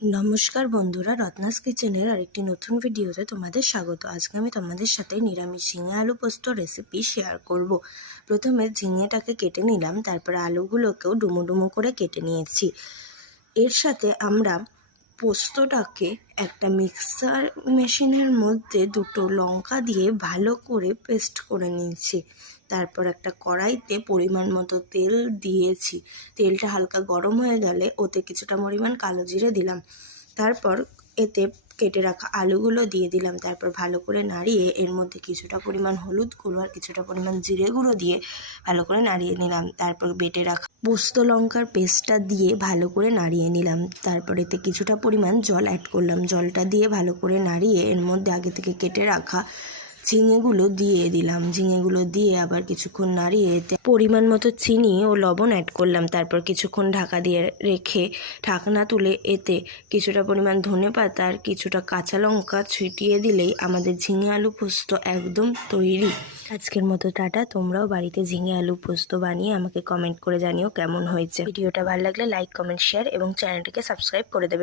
নমস্কার বন্ধুরা, রত্নাস কিচেনের আরেকটি নতুন ভিডিওতে তোমাদের স্বাগত। আজকে আমি তোমাদের সাথে নিরামিষ ঝিঙে আলু পোস্ত রেসিপি শেয়ার করব। প্রথমে ঝিঙেটাকে কেটে নিলাম, তারপরে আলুগুলোকেও ডুমো ডুমো করে কেটে নিয়েছি। এর সাথে আমরা পোস্তটাকে একটা মিক্সার মেশিনের মধ্যে দুটো লঙ্কা দিয়ে ভালো করে পেস্ট করে নিয়েছি। তারপর একটা কড়াইতে পরিমাণ মতো তেল দিয়েছি। তেলটা হালকা গরম হয়ে গেলে ওতে কিছুটা পরিমাণ কালো জিরে দিলাম। তারপর এতে কেটে রাখা আলুগুলো দিয়ে দিলাম। তারপর ভালো করে নাড়িয়ে এর মধ্যে কিছুটা পরিমাণ হলুদ গুঁড়ো আর কিছুটা পরিমাণ জিরে গুঁড়ো দিয়ে ভালো করে নাড়িয়ে নিলাম। তারপর বেটে রাখা পোস্ত লঙ্কার পেস্টটা দিয়ে ভালো করে নাড়িয়ে নিলাম। তারপর এতে কিছুটা পরিমাণ জল অ্যাড করলাম। জলটা দিয়ে ভালো করে নাড়িয়ে এর মধ্যে আগে থেকে কেটে রাখা ঝিঙেগুলো দিয়ে দিলাম। ঝিঙেগুলো দিয়ে আবার কিছুক্ষণ নাড়িয়ে এতে পরিমাণ মতো চিনি ও লবণ অ্যাড করলাম। তারপর কিছুক্ষণ ঢাকা দিয়ে রেখে ঢাকনা তুলে এতে কিছুটা পরিমাণ ধনেপাতা আর কিছুটা কাঁচা লঙ্কা ছিটিয়ে দিলেই আমাদের ঝিঙে আলু পোস্ত একদম তৈরি। আজকের মতো টাটা। তোমরাও বাড়িতে ঝিঙে আলু পোস্ত বানিয়ে আমাকে কমেন্ট করে জানিও কেমন হয়েছে। ভিডিওটা ভালো লাগলে লাইক, কমেন্ট, শেয়ার এবং চ্যানেলটিকে সাবস্ক্রাইব করে দেবে।